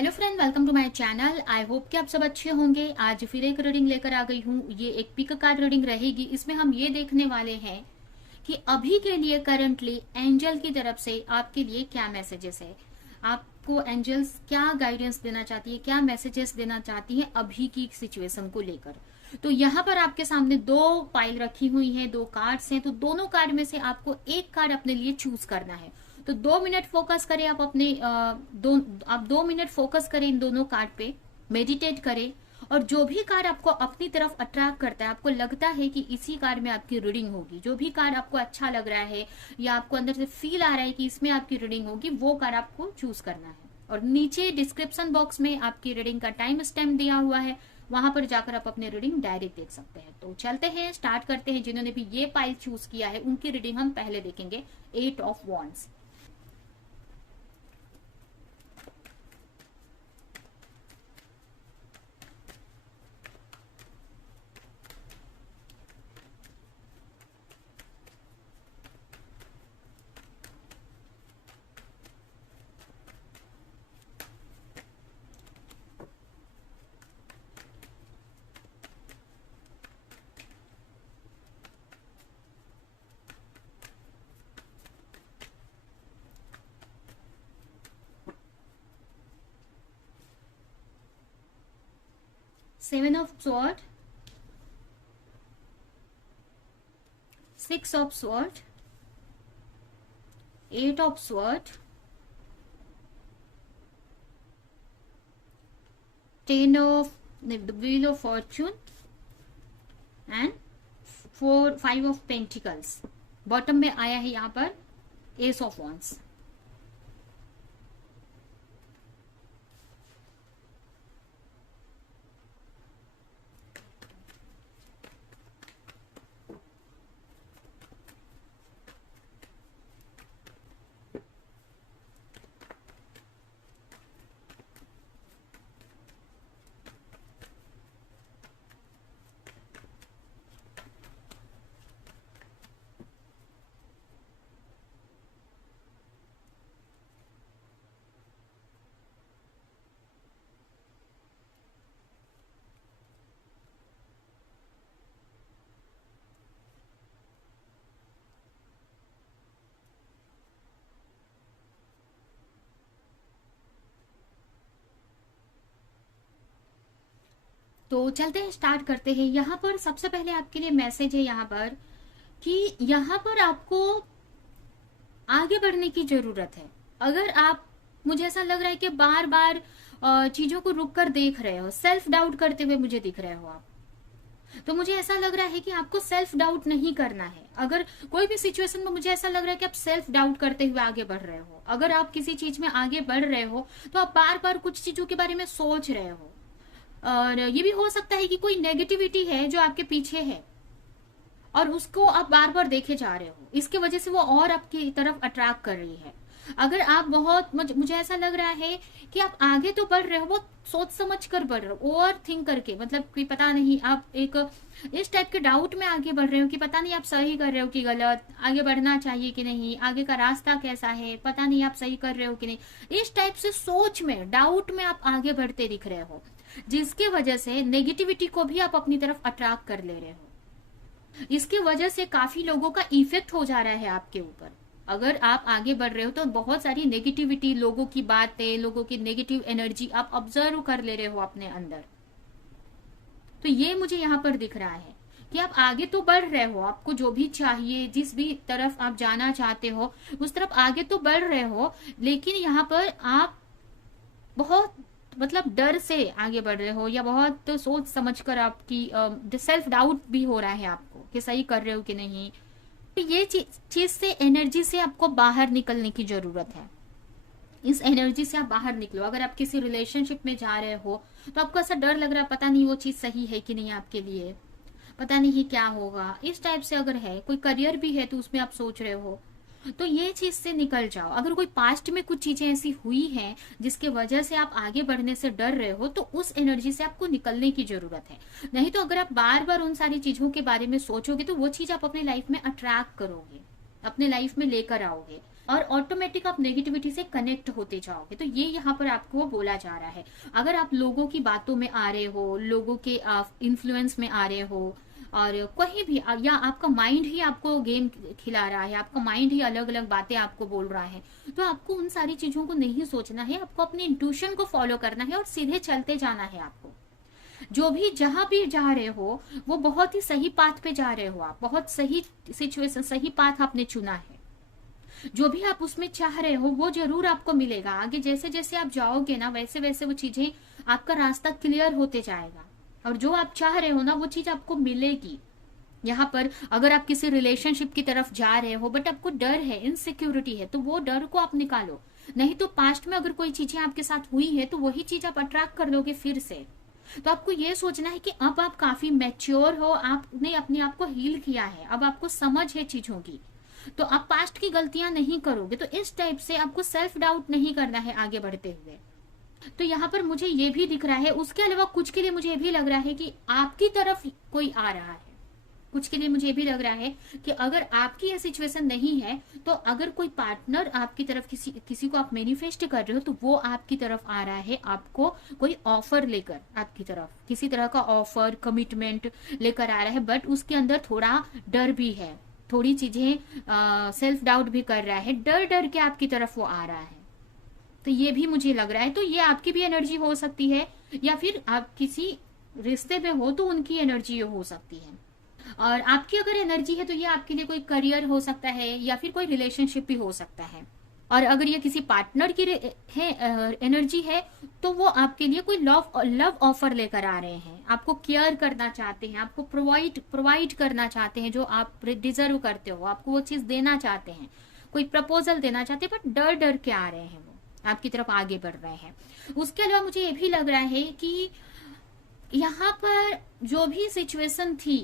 Hello friend, welcome to my channel. I hope कि आप सब अच्छे होंगे। आज फिर एक रीडिंग लेकर आ गई हूँ। ये एक पिक कार्ड रीडिंग रहेगी। इसमें हम ये देखने वाले हैं कि अभी के लिए करंटली एंजल की तरफ से आपके लिए क्या मैसेजेस है। आपको एंजल्स क्या गाइडेंस देना चाहती है, क्या मैसेजेस देना चाहती है अभी की सिचुएशन को लेकर। तो यहाँ पर आपके सामने दो पाइल रखी हुई है, दो कार्ड्स हैं। तो दोनों कार्ड में से आपको एक कार्ड अपने लिए चूज करना है। तो 2 मिनट फोकस करें आप अपने आप 2 मिनट फोकस करें इन दोनों कार्ड पे, मेडिटेट करें। और जो भी कार्ड आपको अपनी तरफ अट्रैक्ट करता है, आपको लगता है कि इसी कार्ड में आपकी रीडिंग होगी, जो भी कार्ड आपको अच्छा लग रहा है या आपको अंदर से फील आ रहा है कि इसमें आपकी रीडिंग होगी, वो कार्ड आपको चूज करना है। और नीचे डिस्क्रिप्शन बॉक्स में आपकी रीडिंग का टाइम स्टैम्प दिया हुआ है, वहां पर जाकर आप अपने रीडिंग डायरेक्ट देख सकते हैं। तो चलते हैं, स्टार्ट करते हैं। जिन्होंने भी ये पाइल चूज किया है उनकी रीडिंग हम पहले देखेंगे। 8 of wands. 7 of sword, 6 of sword, 8 of sword, 10 of the wheel of Fortune and 5 of pentacles. Bottom में आया है यहाँ पर एस ऑफ वॉन्ड्स। तो चलते हैं, स्टार्ट करते हैं। यहाँ पर सबसे पहले आपके लिए मैसेज है यहाँ पर कि यहाँ पर आपको आगे बढ़ने की जरूरत है। अगर आप, मुझे ऐसा लग रहा है कि बार बार चीजों को रुक कर देख रहे हो, सेल्फ डाउट करते हुए मुझे दिख रहे हो आप, तो मुझे ऐसा लग रहा है कि आपको सेल्फ डाउट नहीं करना है। अगर कोई भी सिचुएशन में मुझे ऐसा लग रहा है कि आप सेल्फ डाउट करते हुए आगे बढ़ रहे हो, अगर आप किसी चीज में आगे बढ़ रहे हो तो आप बार बार कुछ चीजों के बारे में सोच रहे हो। और ये भी हो सकता है कि कोई नेगेटिविटी है जो आपके पीछे है और उसको आप बार बार देखे जा रहे हो, इसके वजह से वो और आपकी तरफ अट्रैक्ट कर रही है। अगर आप बहुत, मुझे ऐसा लग रहा है कि आप आगे तो बढ़ रहे हो, वो सोच समझ कर बढ़ रहे हो, ओवर थिंक करके, मतलब कि पता नहीं आप एक इस टाइप के डाउट में आगे बढ़ रहे हो कि पता नहीं आप सही कर रहे हो कि गलत, आगे बढ़ना चाहिए कि नहीं, आगे का रास्ता कैसा है, पता नहीं आप सही कर रहे हो कि नहीं। इस टाइप से सोच में, डाउट में आप आगे बढ़ते दिख रहे हो, जिसके वजह से नेगेटिविटी को भी आप अपनी तरफ अट्रैक्ट कर ले रहे हो। इसके वजह से काफी लोगों का इफेक्ट हो जा रहा है आपके ऊपर। अगर आप आगे बढ़ रहे हो तो बहुत सारी नेगेटिविटी, लोगों की बातें, लोगों की नेगेटिव एनर्जी आप ऑब्जर्व कर ले रहे हो अपने अंदर। तो ये मुझे यहाँ पर दिख रहा है कि आप आगे तो बढ़ रहे हो, आपको जो भी चाहिए, जिस भी तरफ आप जाना चाहते हो उस तरफ आगे तो बढ़ रहे हो, लेकिन यहाँ पर आप बहुत, मतलब डर से आगे बढ़ रहे हो, या बहुत तो सोच समझकर आपकी सेल्फ डाउट भी हो रहा है आपको कि सही कर रहे हो कि नहीं। तो ये चीज से, एनर्जी से आपको बाहर निकलने की जरूरत है। इस एनर्जी से आप बाहर निकलो। अगर आप किसी रिलेशनशिप में जा रहे हो तो आपको ऐसा डर लग रहा है, पता नहीं वो चीज सही है कि नहीं आपके लिए, पता नहीं क्या होगा, इस टाइप से अगर है, कोई करियर भी है तो उसमें आप सोच रहे हो, तो ये चीज से निकल जाओ। अगर कोई पास्ट में कुछ चीजें ऐसी हुई हैं जिसके वजह से आप आगे बढ़ने से डर रहे हो, तो उस एनर्जी से आपको निकलने की जरूरत है। नहीं तो अगर आप बार बार उन सारी चीजों के बारे में सोचोगे तो वो चीज आप अपने लाइफ में अट्रैक्ट करोगे, अपने लाइफ में लेकर आओगे। और ऑटोमेटिक आप नेगेटिविटी से कनेक्ट होते जाओगे। तो ये यहाँ पर आपको बोला जा रहा है। अगर आप लोगों की बातों में आ रहे हो, लोगों के इन्फ्लुएंस में आ रहे हो, और कहीं भी या आपका माइंड ही आपको गेम खिला रहा है, आपका माइंड ही अलग अलग बातें आपको बोल रहा है, तो आपको उन सारी चीजों को नहीं सोचना है। आपको अपनी इंट्यूशन को फॉलो करना है और सीधे चलते जाना है। आपको जो भी जहां भी जा रहे हो वो बहुत ही सही पाथ पे जा रहे हो, आप बहुत सही सिचुएशन, सही पाथ आपने चुना है। जो भी आप उसमें चाह रहे हो वो जरूर आपको मिलेगा। आगे जैसे जैसे आप जाओगे ना, वैसे वैसे वो चीजें, आपका रास्ता क्लियर होते जाएगा, और जो आप चाह रहे हो ना वो चीज आपको मिलेगी। यहाँ पर अगर आप किसी रिलेशनशिप की तरफ जा रहे हो बट आपको डर है, इनसिक्योरिटी है, तो वो डर को आप निकालो। नहीं तो पास्ट में अगर कोई चीजें आपके साथ हुई है तो वही चीज आप अट्रैक्ट कर लोगे फिर से। तो आपको ये सोचना है कि अब आप काफी मैच्योर हो, आपने अपने आप को हील किया है, अब आपको समझ है चीजों की, तो आप पास्ट की गलतियां नहीं करोगे। तो इस टाइप से आपको सेल्फ डाउट नहीं करना है आगे बढ़ते हुए। तो यहाँ पर मुझे ये भी दिख रहा है। उसके अलावा कुछ के लिए मुझे ये भी लग रहा है कि आपकी तरफ कोई आ रहा है। कुछ के लिए मुझे ये भी लग रहा है कि अगर आपकी ये सिचुएशन नहीं है तो अगर कोई पार्टनर आपकी तरफ, किसी को आप मैनिफेस्ट कर रहे हो, तो वो आपकी तरफ आ रहा है, आपको कोई ऑफर लेकर आपकी तरफ, किसी तरह का ऑफर, कमिटमेंट लेकर आ रहा है। बट उसके अंदर थोड़ा डर भी है, थोड़ी चीजें सेल्फ डाउट भी कर रहा है, डर डर के आपकी तरफ वो आ रहा है। तो ये भी मुझे लग रहा है। तो ये आपकी भी एनर्जी हो सकती है, या फिर आप किसी रिश्ते में हो तो उनकी एनर्जी हो सकती है। और आपकी अगर एनर्जी है तो ये आपके लिए कोई करियर हो सकता है, या फिर कोई रिलेशनशिप भी हो सकता है। और अगर ये किसी पार्टनर की एनर्जी है तो वो आपके लिए कोई लव ऑफर लेकर आ रहे हैं, आपको केयर करना चाहते हैं, आपको प्रोवाइड करना चाहते हैं जो आप डिजर्व करते हो, आपको वो चीज देना चाहते हैं, कोई प्रपोजल देना चाहते हैं, बट डर डर के आ रहे हैं, वो आपकी तरफ आगे बढ़ रहे हैं। उसके अलावा मुझे ये भी लग रहा है कि यहाँ पर जो भी सिचुएशन थी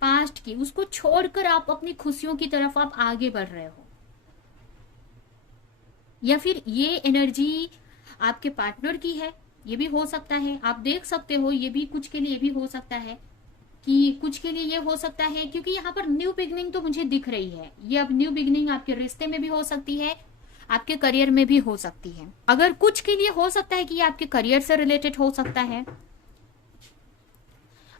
पास्ट की, उसको छोड़कर आप अपनी खुशियों की तरफ आप आगे बढ़ रहे हो। या फिर ये एनर्जी आपके पार्टनर की है, ये भी हो सकता है, आप देख सकते हो। ये भी कुछ के लिए भी हो सकता है, कि कुछ के लिए ये हो सकता है, क्योंकि यहाँ पर न्यू बिगनिंग तो मुझे दिख रही है। ये अब न्यू बिगनिंग आपके रिश्ते में भी हो सकती है, आपके करियर में भी हो सकती है। अगर कुछ के लिए हो सकता है कि ये आपके करियर से रिलेटेड हो सकता है,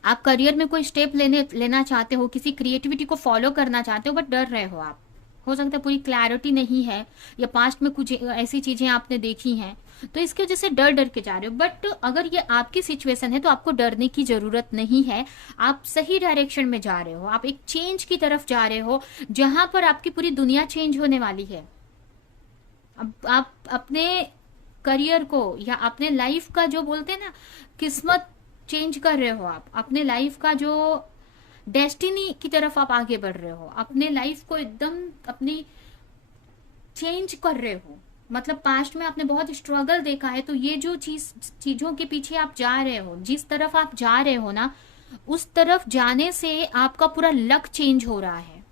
आप करियर में कोई स्टेप लेना चाहते हो, किसी क्रिएटिविटी को फॉलो करना चाहते हो, बट डर रहे हो आप। हो सकता है पूरी क्लैरिटी नहीं है, या पास्ट में कुछ ऐसी चीजें आपने देखी हैं तो इसकी वजह से डर डर के जा रहे हो। बट अगर ये आपकी सिचुएशन है तो आपको डरने की जरूरत नहीं है। आप सही डायरेक्शन में जा रहे हो, आप एक चेंज की तरफ जा रहे हो, जहां पर आपकी पूरी दुनिया चेंज होने वाली है। अब आप अपने करियर को या अपने लाइफ का, जो बोलते हैं ना, किस्मत चेंज कर रहे हो। आप अपने लाइफ का जो डेस्टिनी की तरफ आप आगे बढ़ रहे हो, अपने लाइफ को एकदम अपनी चेंज कर रहे हो। मतलब पास्ट में आपने बहुत स्ट्रगल देखा है, तो ये जो चीजों के पीछे आप जा रहे हो, जिस तरफ आप जा रहे हो ना, उस तरफ जाने से आपका पूरा लक चेंज हो रहा है।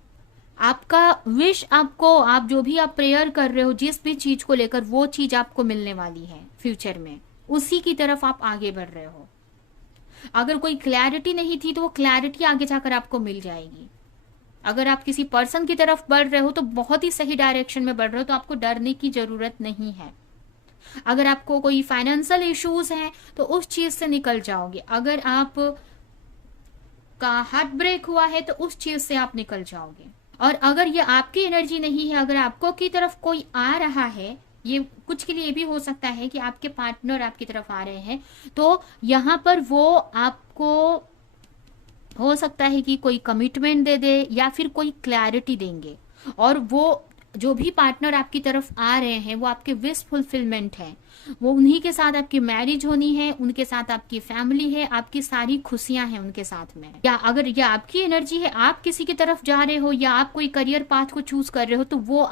आपका विश, आपको, आप जो भी आप प्रेयर कर रहे हो जिस भी चीज को लेकर, वो चीज आपको मिलने वाली है फ्यूचर में, उसी की तरफ आप आगे बढ़ रहे हो। अगर कोई क्लैरिटी नहीं थी तो वो क्लैरिटी आगे जाकर आपको मिल जाएगी। अगर आप किसी पर्सन की तरफ बढ़ रहे हो तो बहुत ही सही डायरेक्शन में बढ़ रहे हो, तो आपको डरने की जरूरत नहीं है। अगर आपको कोई फाइनेंशियल इश्यूज हैं तो उस चीज से निकल जाओगे। अगर आप का हार्ट ब्रेक हुआ है तो उस चीज से आप निकल जाओगे। और अगर ये आपकी एनर्जी नहीं है, अगर आपको की तरफ कोई आ रहा है, ये कुछ के लिए भी हो सकता है कि आपके पार्टनर आपकी तरफ आ रहे हैं, तो यहाँ पर वो आपको हो सकता है कि कोई कमिटमेंट दे दे या फिर कोई क्लैरिटी देंगे। और वो जो भी पार्टनर आपकी तरफ आ रहे हैं वो आपके विश फुलफिलमेंट है, वो उन्हीं के साथ आपकी मैरिज होनी है, उनके साथ आपकी फैमिली है, आपकी सारी खुशियां हैं उनके साथ में। या अगर ये आपकी एनर्जी है, आप किसी की तरफ जा रहे हो या आप कोई करियर पाथ को चूज कर रहे हो, तो वो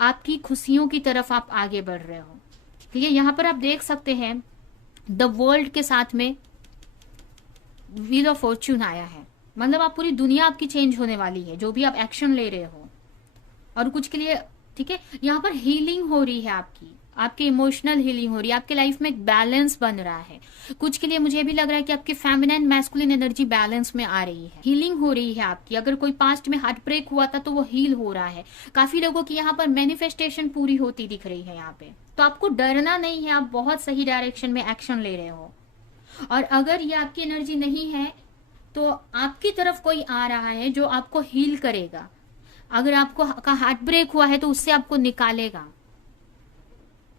आपकी खुशियों की तरफ आप आगे बढ़ रहे हो। ठीक है, यहाँ पर आप देख सकते हैं द वर्ल्ड के साथ में व्हील ऑफ फॉर्च्यून आया है। मतलब आप पूरी दुनिया आपकी चेंज होने वाली है, जो भी आप एक्शन ले रहे हो। और कुछ के लिए, ठीक है, यहाँ पर हीलिंग हो रही है आपकी, आपकी इमोशनल हीलिंग हो रही है, आपके लाइफ में एक बैलेंस बन रहा है। कुछ के लिए मुझे भी लग रहा है कि आपकी फेमिनिन मैस्कुलिन एनर्जी बैलेंस में आ रही है, हीलिंग हो रही है आपकी। अगर कोई पास्ट में हार्ट ब्रेक हुआ था तो वो हील हो रहा है। काफी लोगों की यहाँ पर मैनिफेस्टेशन पूरी होती दिख रही है यहाँ पे। तो आपको डरना नहीं है, आप बहुत सही डायरेक्शन में एक्शन ले रहे हो। और अगर ये आपकी एनर्जी नहीं है तो आपकी तरफ कोई आ रहा है जो आपको हील करेगा। अगर आपको का हार्ट ब्रेक हुआ है तो उससे आपको निकालेगा।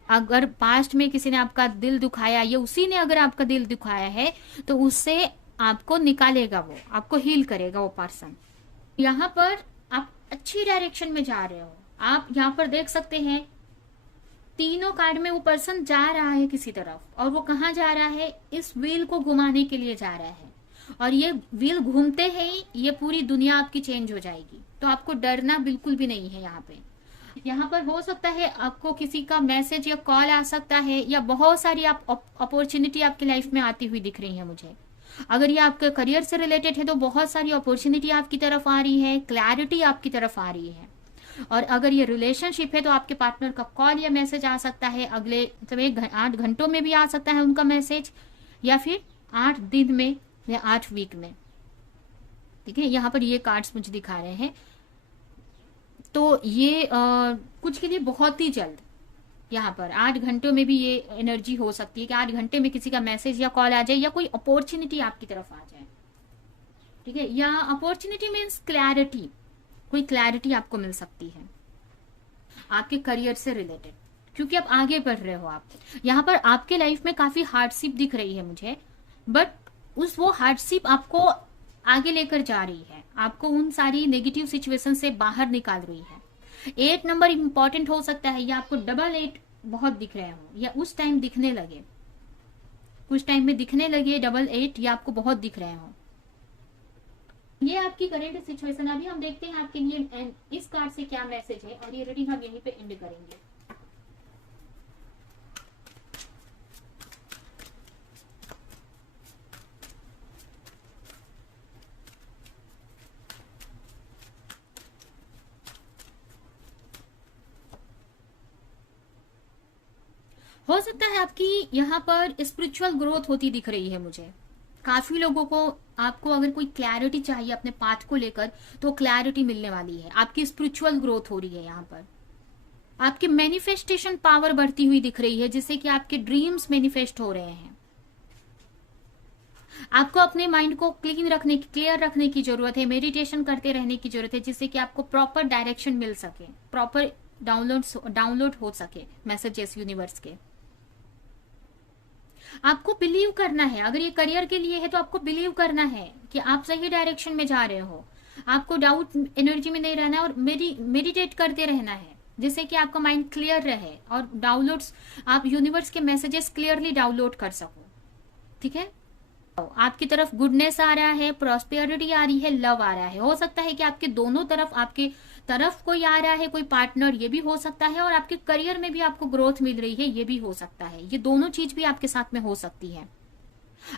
अगर पास्ट में किसी ने आपका दिल दुखाया या उसी ने अगर आपका दिल दुखाया है तो उससे आपको निकालेगा, वो आपको हील करेगा वो पर्सन। यहाँ पर आप अच्छी डायरेक्शन में जा रहे हो। आप यहाँ पर देख सकते हैं तीनों कार्ड में वो पर्सन जा रहा है किसी तरफ, और वो कहाँ जा रहा है, इस व्हील को घुमाने के लिए जा रहा है। और ये व्हील घूमते ही ये पूरी दुनिया आपकी चेंज हो जाएगी। तो आपको डरना बिल्कुल भी नहीं है। यहाँ पर हो सकता है आपको किसी का मैसेज या कॉल आ सकता है, या बहुत सारी आप अपॉर्चुनिटी आपकी लाइफ में आती हुई दिख रही है मुझे। अगर ये आपके करियर से रिलेटेड है तो बहुत सारी अपॉर्चुनिटी आपकी तरफ आ रही है, क्लैरिटी आपकी तरफ आ रही है। और अगर ये रिलेशनशिप है तो आपके पार्टनर का कॉल या मैसेज आ सकता है, अगले मतलब 8 घंटों में भी आ सकता है उनका मैसेज, या फिर 8 दिन में या 8 वीक में। ठीक है, यहाँ पर ये कार्ड्स मुझे दिखा रहे हैं। तो ये कुछ के लिए बहुत ही जल्द, यहाँ पर 8 घंटों में भी ये एनर्जी हो सकती है कि 8 घंटे में किसी का मैसेज या कॉल आ जाए, या कोई अपॉर्चुनिटी आपकी तरफ आ जाए। ठीक है, या अपॉर्चुनिटी मीन्स क्लैरिटी, कोई क्लैरिटी आपको मिल सकती है आपके करियर से रिलेटेड, क्योंकि आप आगे बढ़ रहे हो। आप यहाँ पर आपके लाइफ में काफी हार्डशिप दिख रही है मुझे, बट वो हार्डशिप आपको आगे लेकर जा रही है, आपको उन सारी नेगेटिव सिचुएशन से बाहर निकाल रही है। 8 नंबर इंपॉर्टेंट हो सकता है, या आपको डबल 8 बहुत दिख रहे हो, या उस टाइम दिखने लगे, कुछ टाइम में दिखने लगे डबल 8, या आपको बहुत दिख रहे हो। ये आपकी करंट सिचुएशन। अभी हम देखते हैं आपके लिए इस कार्ड से क्या मैसेज है, और ये रीडिंग हम यहीं पे एंड करेंगे। हो सकता है आपकी यहाँ पर स्पिरिचुअल ग्रोथ होती दिख रही है मुझे। काफी लोगों को, आपको अगर कोई क्लैरिटी चाहिए अपने पाथ को लेकर तो क्लैरिटी मिलने वाली है। आपकी स्पिरिचुअल ग्रोथ हो रही है यहाँ पर। आपकी मैनिफेस्टेशन पावर बढ़ती हुई दिख रही है, जिससे कि आपके ड्रीम्स मैनिफेस्ट हो रहे हैं। आपको अपने माइंड को क्लियर रखने की जरूरत है, मेडिटेशन करते रहने की जरूरत है, जिससे कि आपको प्रॉपर डायरेक्शन मिल सके, प्रॉपर डाउनलोड हो सके मैसेजेस यूनिवर्स के। आपको बिलीव करना है, अगर ये करियर के लिए है तो आपको बिलीव करना है कि आप सही डायरेक्शन में जा रहे हो। आपको डाउट एनर्जी में नहीं रहना है, और मेडिटेट करते रहना है, जिससे कि आपका माइंड क्लियर रहे और डाउनलोड्स, आप यूनिवर्स के मैसेजेस क्लियरली डाउनलोड कर सको। ठीक है, आपकी तरफ गुडनेस आ रहा है, प्रॉस्पेरिटी आ रही है, लव आ रहा है। हो सकता है कि आपके दोनों तरफ, आपके तरफ कोई आ रहा है, कोई पार्टनर, ये भी हो सकता है, और आपके करियर में भी आपको ग्रोथ मिल रही है, ये भी हो सकता है। ये दोनों चीज भी आपके साथ में हो सकती है।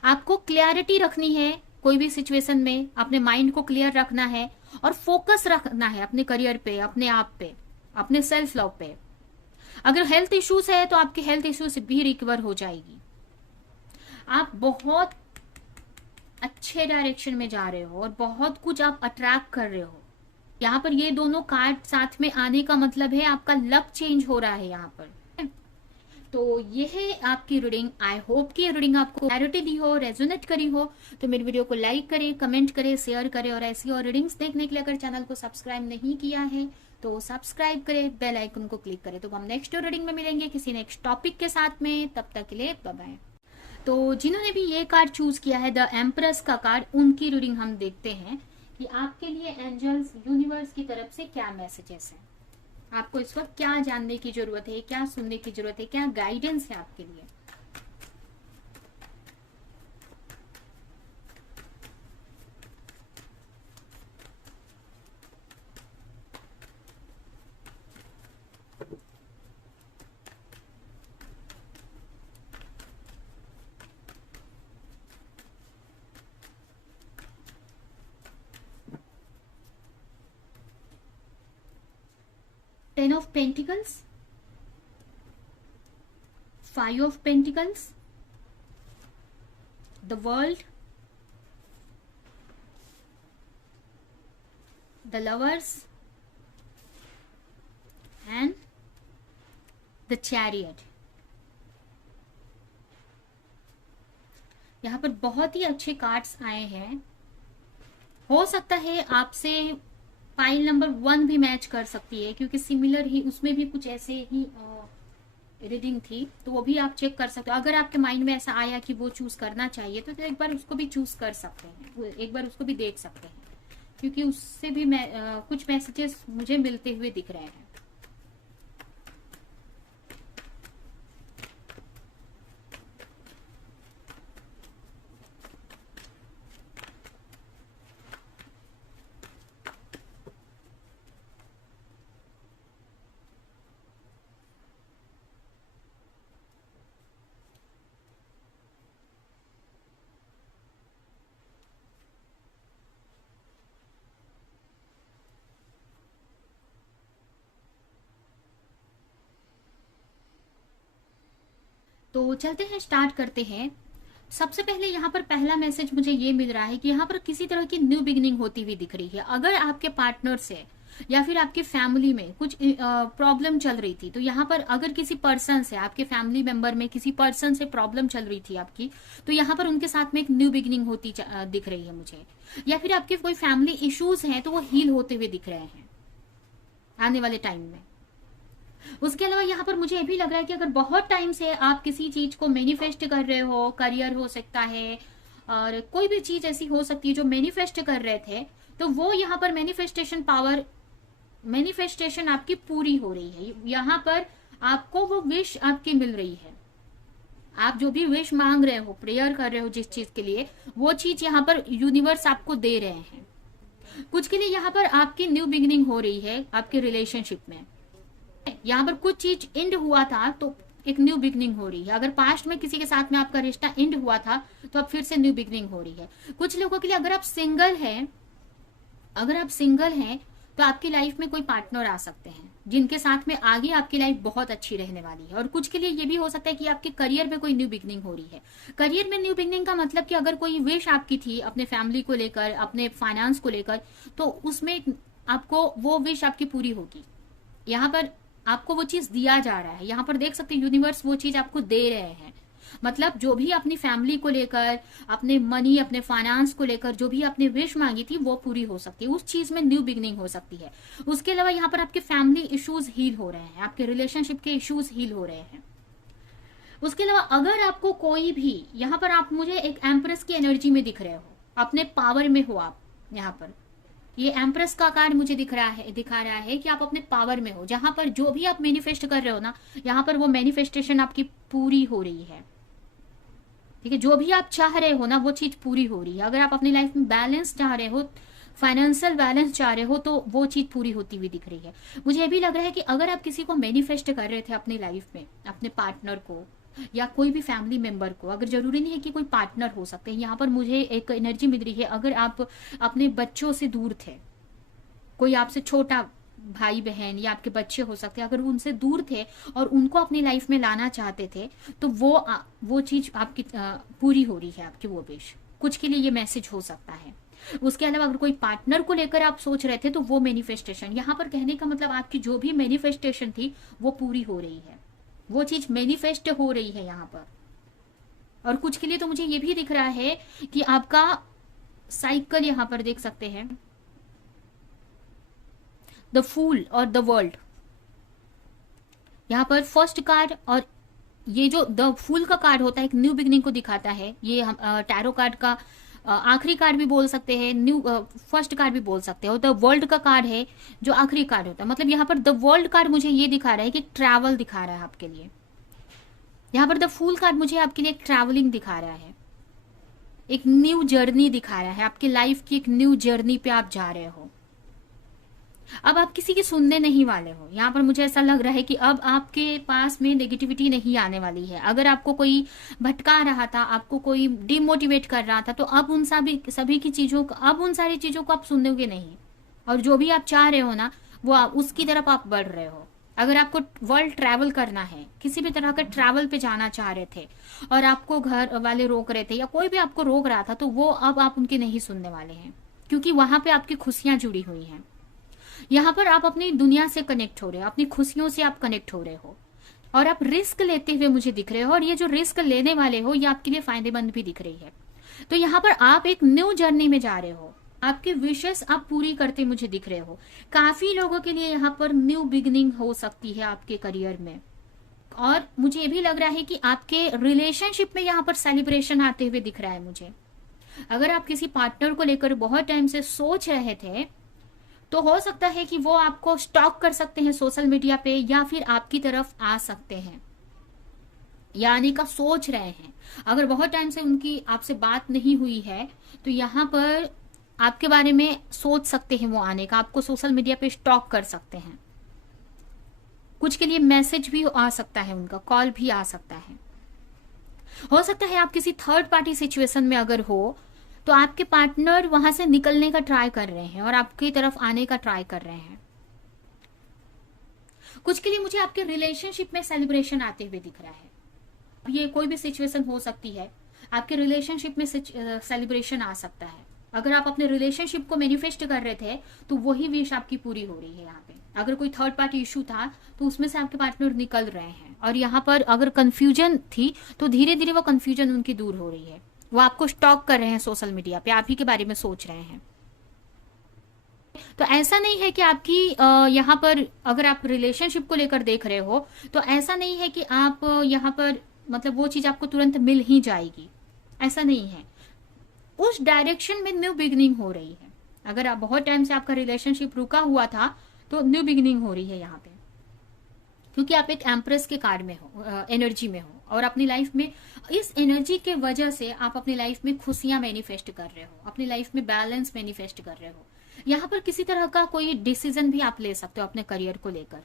आपको क्लैरिटी रखनी है कोई भी सिचुएशन में, अपने माइंड को क्लियर रखना है और फोकस रखना है अपने करियर पे, अपने आप पे, अपने सेल्फ लव पे। अगर हेल्थ इश्यूज है तो आपके हेल्थ इश्यूज भी रिकवर हो जाएगी। आप बहुत अच्छे डायरेक्शन में जा रहे हो और बहुत कुछ आप अट्रैक्ट कर रहे हो। यहाँ पर ये दोनों कार्ड साथ में आने का मतलब है आपका लक चेंज हो रहा है यहाँ पर। तो ये है आपकी रीडिंग। आई होप कि ये रीडिंग आपको क्लैरिटी दी हो, रेजोनेट करी हो। तो मेरी वीडियो को लाइक करें, कमेंट करें, शेयर करें, और ऐसी और रीडिंग्स देखने के लिए अगर चैनल को सब्सक्राइब नहीं किया है तो सब्सक्राइब करें, बेल आइकन को क्लिक करें। तो हम नेक्स्ट रीडिंग में मिलेंगे किसी नेक्स्ट टॉपिक के साथ में, तब तक के लिए बाय बाय। तो जिन्होंने भी ये कार्ड चूज किया है, द एम्प्रेस का कार्ड, उनकी रीडिंग हम देखते हैं कि आपके लिए एंजल्स, यूनिवर्स की तरफ से क्या मैसेजेस हैं। आपको इस वक्त क्या जानने की जरूरत है, क्या सुनने की जरूरत है, क्या गाइडेंस है आपके लिए। Ten of pentacles, five of pentacles, the world, the lovers and the chariot. यहाँ पर बहुत ही अच्छे कार्ड्स आए हैं। हो सकता है आपसे पाइल नंबर 1 भी मैच कर सकती है, क्योंकि सिमिलर ही उसमें भी कुछ ऐसे ही रीडिंग थी, तो वो भी आप चेक कर सकते हो। अगर आपके माइंड में ऐसा आया कि वो चूज करना चाहिए तो एक बार उसको भी चूज कर सकते हैं, एक बार उसको भी देख सकते हैं, क्योंकि उससे भी कुछ मैसेजेस मुझे मिलते हुए दिख रहे हैं। तो चलते हैं, स्टार्ट करते हैं। सबसे पहले यहाँ पर पहला मैसेज मुझे ये मिल रहा है कि यहाँ पर किसी तरह की न्यू बिगिनिंग होती हुई दिख रही है। अगर आपके पार्टनर से या फिर आपकी फैमिली में कुछ प्रॉब्लम चल रही थी, तो यहाँ पर अगर किसी पर्सन से, आपके फैमिली मेंबर में किसी पर्सन से प्रॉब्लम चल रही थी आपकी, तो यहाँ पर उनके साथ में एक न्यू बिगिनिंग होती दिख रही है मुझे। या फिर आपके कोई फैमिली इश्यूज हैं तो वो हील होते हुए दिख रहे हैं आने वाले टाइम में। उसके अलावा यहाँ पर मुझे ये भी लग रहा है कि अगर बहुत टाइम से आप किसी चीज को मैनिफेस्ट कर रहे हो, करियर हो सकता है और कोई भी चीज ऐसी हो सकती है जो मैनिफेस्ट कर रहे थे, तो वो यहाँ पर मैनिफेस्टेशन पावर, मैनिफेस्टेशन आपकी पूरी हो रही है। यहाँ पर आपको वो विश आपकी मिल रही है। आप जो भी विश मांग रहे हो, प्रेयर कर रहे हो जिस चीज के लिए, वो चीज यहाँ पर यूनिवर्स आपको दे रहे हैं। कुछ के लिए यहाँ पर आपकी न्यू बिगिनिंग हो रही है आपके रिलेशनशिप में। यहाँ पर कुछ चीज एंड हुआ था तो एक न्यू बिगनिंग हो रही है। अगर पास्ट में किसी के साथ में आपका रिश्ता एंड हुआ था तो अब फिर से न्यू बिगनिंग हो रही है। कुछ लोगों के लिए अगर आप सिंगल हैं तो आपकी लाइफ में कोई पार्टनर आ सकते हैं जिनके साथ में आगे आपकी लाइफ बहुत अच्छी रहने वाली है। और कुछ के लिए ये भी हो सकता है कि आपके करियर में कोई न्यू बिगनिंग हो रही है। करियर में न्यू बिगनिंग का मतलब कि अगर कोई विश आपकी थी अपने फैमिली को लेकर, अपने फाइनेंस को लेकर, तो उसमें आपको वो विश आपकी पूरी होगी। यहाँ पर आपको वो चीज दिया जा रहा है। यहाँ पर देख सकते हैं यूनिवर्स वो चीज आपको दे रहे हैं। मतलब जो भी अपनी फैमिली को लेकर, अपने मनी, अपने फाइनेंस को लेकर जो भी आपने विश मांगी थी वो पूरी हो सकती है। उस चीज में न्यू बिगनिंग हो सकती है। उसके अलावा यहाँ पर आपके फैमिली इश्यूज हील हो रहे हैं, आपके रिलेशनशिप के इश्यूज हील हो रहे हैं। उसके अलावा अगर आपको कोई भी, यहाँ पर आप मुझे एक एम्प्रेस की एनर्जी में दिख रहे हो, अपने पावर में हो आप। यहाँ पर ये एम्प्रेस का कार्ड मुझे दिखा रहा है कि आप अपने पावर में हो, जहां पर जो भी आप मैनिफेस्ट कर रहे हो ना, यहाँ पर वो मैनिफेस्टेशन आपकी पूरी हो रही है। ठीक है, जो भी आप चाह रहे हो ना वो चीज पूरी हो रही है। अगर आप अपनी लाइफ में बैलेंस चाह रहे हो, फाइनेंशियल बैलेंस चाह रहे हो, तो वो चीज पूरी होती हुई दिख रही है। मुझे ये भी लग रहा है कि अगर आप किसी को मैनिफेस्ट कर रहे थे अपनी लाइफ में, अपने पार्टनर को या कोई भी फैमिली मेंबर को, अगर जरूरी नहीं है कि कोई पार्टनर हो सकते हैं, यहाँ पर मुझे एक एनर्जी मिल रही है। अगर आप अपने बच्चों से दूर थे, कोई आपसे छोटा भाई बहन या आपके बच्चे हो सकते हैं, अगर उनसे दूर थे और उनको अपनी लाइफ में लाना चाहते थे, तो वो चीज आपकी पूरी हो रही है, आपकी वो विश। कुछ के लिए ये मैसेज हो सकता है। उसके अलावा अगर कोई पार्टनर को लेकर आप सोच रहे थे तो वो मैनिफेस्टेशन, यहाँ पर कहने का मतलब आपकी जो भी मैनिफेस्टेशन थी वो पूरी हो रही है, वो चीज मैनिफेस्ट हो रही है यहाँ पर। और कुछ के लिए तो मुझे ये भी दिख रहा है कि आपका साइकिल, यहाँ पर देख सकते हैं द फूल और द वर्ल्ड। यहाँ पर फर्स्ट कार्ड, और ये जो द फूल का कार्ड होता है एक न्यू बिगनिंग को दिखाता है। ये हम टैरो कार्ड का आखिरी कार्ड भी बोल सकते हैं, न्यू फर्स्ट कार्ड भी बोल सकते हैं। और द वर्ल्ड का कार्ड है जो आखिरी कार्ड होता है। मतलब यहाँ पर द वर्ल्ड कार्ड मुझे ये दिखा रहा है कि ट्रैवल दिखा रहा है आपके लिए। यहाँ पर द फूल कार्ड मुझे आपके लिए एक ट्रैवलिंग दिखा रहा है, एक न्यू जर्नी दिखा रहा है। आपकी लाइफ की एक न्यू जर्नी पे आप जा रहे हो। अब आप किसी की सुनने नहीं वाले हो। यहाँ पर मुझे ऐसा लग रहा है कि अब आपके पास में नेगेटिविटी नहीं आने वाली है। अगर आपको कोई भटका रहा था, आपको कोई डिमोटिवेट कर रहा था, तो अब उन सभी की चीजों को, अब उन सारी चीजों को आप सुनोगे नहीं। और जो भी आप चाह रहे हो ना, वो उसकी तरफ आप बढ़ रहे हो। अगर आपको वर्ल्ड ट्रैवल करना है, किसी भी तरह का ट्रैवल पे जाना चाह रहे थे और आपको घर वाले रोक रहे थे या कोई भी आपको रोक रहा था, तो वो अब आप उनकी नहीं सुनने वाले हैं, क्योंकि वहां पे आपकी खुशियां जुड़ी हुई हैं। यहाँ पर आप अपनी दुनिया से कनेक्ट हो रहे हो, अपनी खुशियों से आप कनेक्ट हो रहे हो और आप रिस्क लेते हुए मुझे दिख रहे हो, और ये जो रिस्क लेने वाले हो ये आपके लिए फायदेमंद भी दिख रही है। तो यहाँ पर आप एक न्यू जर्नी में जा रहे हो, आपके विशेष आप पूरी करते मुझे दिख रहे हो। काफी लोगों के लिए यहाँ पर न्यू बिगनिंग हो सकती है आपके करियर में, और मुझे ये भी लग रहा है कि आपके रिलेशनशिप में यहाँ पर सेलिब्रेशन आते हुए दिख रहा है मुझे। अगर आप किसी पार्टनर को लेकर बहुत टाइम से सोच रहे थे, तो हो सकता है कि वो आपको स्टॉक कर सकते हैं सोशल मीडिया पे, या फिर आपकी तरफ आ सकते हैं या आने का सोच रहे हैं। अगर बहुत टाइम से उनकी आपसे बात नहीं हुई है, तो यहाँ पर आपके बारे में सोच सकते हैं वो आने का, आपको सोशल मीडिया पे स्टॉक कर सकते हैं। कुछ के लिए मैसेज भी आ सकता है उनका, कॉल भी आ सकता है। हो सकता है आप किसी थर्ड पार्टी सिचुएशन में अगर हो, तो आपके पार्टनर वहां से निकलने का ट्राई कर रहे हैं और आपकी तरफ आने का ट्राई कर रहे हैं। कुछ के लिए मुझे आपके रिलेशनशिप में सेलिब्रेशन आते हुए दिख रहा है। ये कोई भी सिचुएशन हो सकती है, आपके रिलेशनशिप में सेलिब्रेशन आ सकता है। अगर आप अपने रिलेशनशिप को मैनिफेस्ट कर रहे थे, तो वही विश आपकी पूरी हो रही है यहाँ पे। अगर कोई थर्ड पार्टी इशू था, तो उसमें से आपके पार्टनर निकल रहे हैं, और यहाँ पर अगर कंफ्यूजन थी, तो धीरे धीरे वो कंफ्यूजन उनकी दूर हो रही है। वो आपको स्टॉक कर रहे हैं सोशल मीडिया पे, आप ही के बारे में सोच रहे हैं। तो ऐसा नहीं है कि आपकी यहाँ पर अगर आप रिलेशनशिप को लेकर देख रहे हो, तो ऐसा नहीं है कि आप यहाँ पर मतलब वो चीज आपको तुरंत मिल ही जाएगी, ऐसा नहीं है। उस डायरेक्शन में न्यू बिगिनिंग हो रही है। अगर आप बहुत टाइम से आपका रिलेशनशिप रुका हुआ था, तो न्यू बिगिनिंग हो रही है यहाँ पे, क्योंकि आप एक एम्प्रेस के कार्ड में हो, एनर्जी में हो, और अपनी लाइफ में इस एनर्जी के वजह से आप अपनी लाइफ में खुशियां मैनिफेस्ट कर रहे हो, अपनी लाइफ में बैलेंस मैनिफेस्ट कर रहे हो। यहाँ पर किसी तरह का कोई डिसीजन भी आप ले सकते हो अपने करियर को लेकर,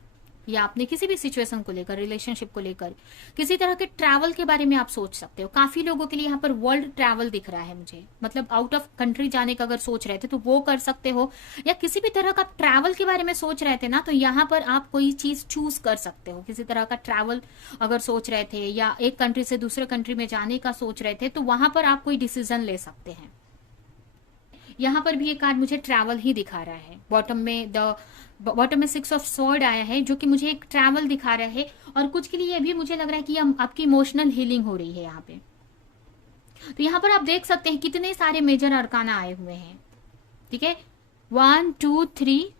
या अपने किसी भी सिचुएशन को लेकर, रिलेशनशिप को लेकर, किसी तरह के ट्रैवल के बारे में आप सोच सकते हो। काफी लोगों के लिए यहाँ पर वर्ल्ड ट्रैवल दिख रहा है मुझे, मतलब आउट ऑफ कंट्री जाने का अगर सोच रहे थे तो वो कर सकते हो, या किसी भी तरह का ट्रैवल के बारे में सोच रहे थे ना, तो यहाँ पर आप कोई चीज चूज कर सकते हो। किसी तरह का ट्रैवल अगर सोच रहे थे, या एक कंट्री से दूसरे कंट्री में जाने का सोच रहे थे, तो वहां पर आप कोई डिसीजन ले सकते हैं। यहाँ पर भी ये कार्ड मुझे ट्रैवल ही दिखा रहा है। बॉटम में 6 ऑफ स्वॉर्ड आया है, जो कि मुझे एक ट्रैवल दिखा रहा है। और कुछ के लिए ये भी मुझे लग रहा है कि आपकी इमोशनल हीलिंग हो रही है यहाँ पे। तो यहाँ पर आप देख सकते हैं कितने सारे मेजर अरकाना आए हुए हैं, ठीक है। 1 2 3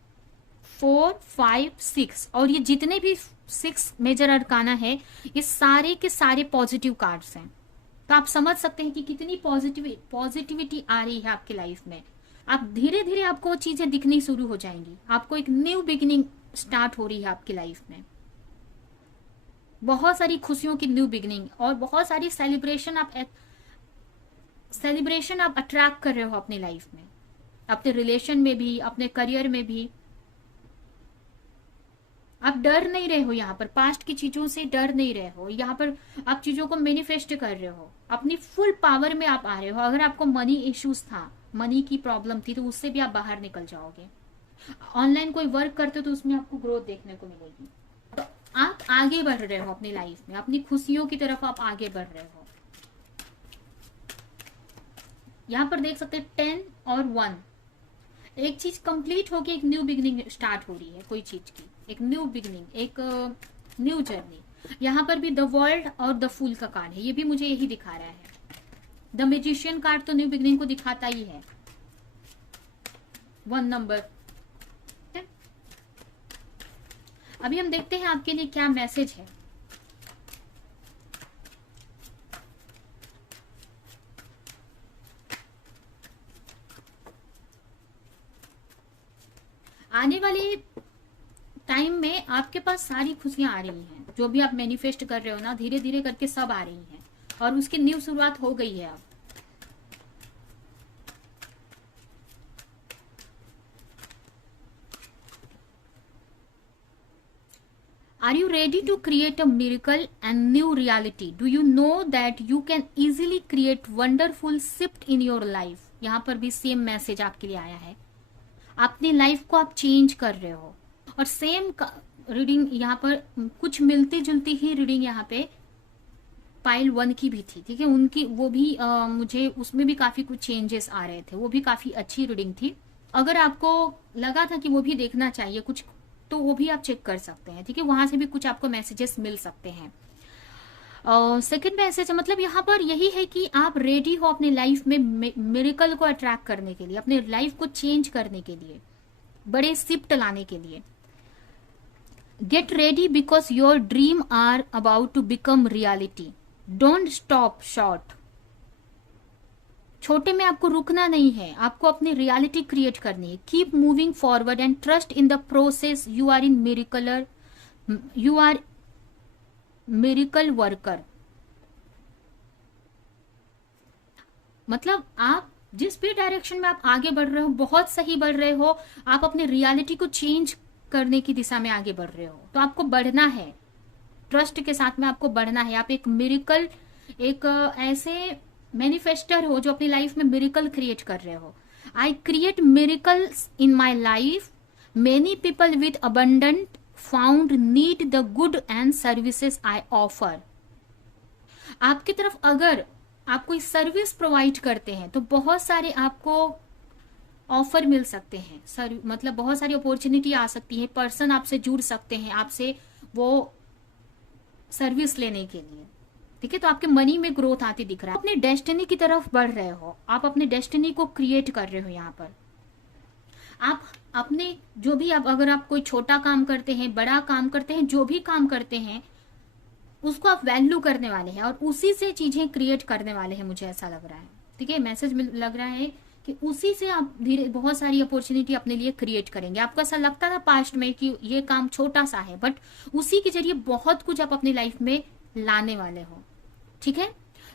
4 5 6, और ये जितने भी 6 मेजर अरकाना है, ये सारे के सारे पॉजिटिव कार्ड्स हैं। तो आप समझ सकते हैं कि कितनी पॉजिटिविटी आ रही है आपकी लाइफ में। आप धीरे धीरे आपको वो चीजें दिखनी शुरू हो जाएंगी, आपको एक न्यू बिगिनिंग स्टार्ट हो रही है आपकी लाइफ में। बहुत सारी खुशियों की न्यू बिगिनिंग और बहुत सारी सेलिब्रेशन आप अट्रैक्ट कर रहे हो अपनी लाइफ में, अपने रिलेशन में भी, अपने करियर में भी। आप डर नहीं रहे हो यहाँ पर, पास्ट की चीजों से डर नहीं रहे हो। यहाँ पर आप चीजों को मैनिफेस्ट कर रहे हो, अपनी फुल पावर में आप आ रहे हो। अगर आपको मनी इश्यूज था, मनी की प्रॉब्लम थी, तो उससे भी आप बाहर निकल जाओगे। ऑनलाइन कोई वर्क करते हो तो उसमें आपको ग्रोथ देखने को मिलेगी। तो आप आगे बढ़ रहे हो अपनी लाइफ में, अपनी खुशियों की तरफ आप आगे बढ़ रहे हो। यहाँ पर देख सकते हैं 10 और 1, एक चीज कंप्लीट होके एक न्यू बिगिनिंग स्टार्ट हो रही है, कोई चीज की एक न्यू बिगिनिंग, एक न्यू जर्नी। यहाँ पर भी द वर्ल्ड और द फूल का कार्ड है, ये भी मुझे यही दिखा रहा है। द मैजिशियन कार्ड तो न्यू बिगिनिंग को दिखाता ही है, 1 नंबर। अभी हम देखते हैं आपके लिए क्या मैसेज है। आने वाले टाइम में आपके पास सारी खुशियां आ रही हैं, जो भी आप मैनिफेस्ट कर रहे हो ना, धीरे धीरे करके सब आ रही हैं, और उसकी न्यू शुरुआत हो गई है अब। Are you ready to create a miracle and new reality? Do you know that you can easily create wonderful shift in your life? यहाँ पर भी सेम मैसेज आपके लिए आया है। अपनी लाइफ को आप चेंज कर रहे हो, और सेम रीडिंग यहाँ पर कुछ मिलती जुलती ही रीडिंग यहाँ पे पाइल 1 की भी थी, ठीक है। उनकी वो भी मुझे उसमें भी काफी कुछ चेंजेस आ रहे थे, वो भी काफी अच्छी रीडिंग थी। अगर आपको लगा था कि वो भी देखना चाहिए कुछ, तो वो भी आप चेक कर सकते हैं, ठीक है। वहां से भी कुछ आपको मैसेजेस मिल सकते हैं। सेकंड मैसेज मतलब यहाँ पर यही है कि आप रेडी हो अपनी लाइफ में मिरेकल को अट्रैक्ट करने के लिए, अपने लाइफ को चेंज करने के लिए, बड़े शिफ्ट लाने के लिए। Get ready because your dream are about to become reality. Don't stop short. छोटे में आपको रुकना नहीं है, आपको अपनी रियलिटी क्रिएट करनी है। Keep moving forward and trust in the process. You are in miracler, you are miracle worker. मतलब आप जिस भी डायरेक्शन में आप आगे बढ़ रहे हो, बहुत सही बढ़ रहे हो। आप अपने रियलिटी को चेंज करने की दिशा में आगे बढ़ रहे हो, तो आपको बढ़ना है, ट्रस्ट के साथ में आपको बढ़ना है। आप एक मिरेकल, एक ऐसे मैनिफेस्टर हो जो अपनी लाइफ में मिरेकल क्रिएट कर रहे हो। I create miracles in my life. Many people with abundant found need the good and services I offer. आपकी तरफ अगर आप कोई सर्विस प्रोवाइड करते हैं तो बहुत सारे आपको ऑफर मिल सकते हैं, मतलब बहुत सारी अपॉर्चुनिटी आ सकती है, पर्सन आपसे जुड़ सकते हैं आपसे वो सर्विस लेने के लिए, ठीक है। तो आपके मनी में ग्रोथ आती दिख रहा है। अपने डेस्टिनी की तरफ बढ़ रहे हो, आप अपने डेस्टिनी को क्रिएट कर रहे हो। यहाँ पर आप अपने जो भी अगर आप कोई छोटा काम करते हैं, बड़ा काम करते हैं, जो भी काम करते हैं उसको आप वैल्यू करने वाले हैं और उसी से चीजें क्रिएट करने वाले हैं, मुझे ऐसा लग रहा है, ठीक है। मैसेज लग रहा है कि उसी से आप धीरे बहुत सारी अपॉर्चुनिटी अपने लिए क्रिएट करेंगे। आपको ऐसा लगता था पास्ट में कि ये काम छोटा सा है, बट उसी के जरिए बहुत कुछ आप अपनी लाइफ में लाने वाले हो, ठीक है।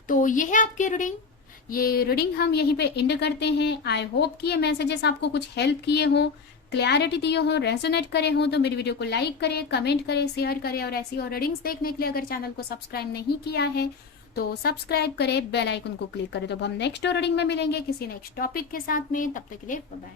तो ये है आपकी रीडिंग। ये रीडिंग हम यहीं पे एंड करते हैं। आई होप कि ये मैसेजेस आपको कुछ हेल्प किए हो, क्लैरिटी दिए हो, रेजोनेट करे हो। तो मेरी वीडियो को लाइक करें, कमेंट करें, शेयर करें और ऐसी और रीडिंग्स देखने के लिए अगर चैनल को सब्सक्राइब नहीं किया है तो सब्सक्राइब करें, बेल आइकन को क्लिक करें। तो अब हम नेक्स्ट रीडिंग में मिलेंगे किसी नेक्स्ट टॉपिक के साथ में। तब तक के लिए बाय बाय।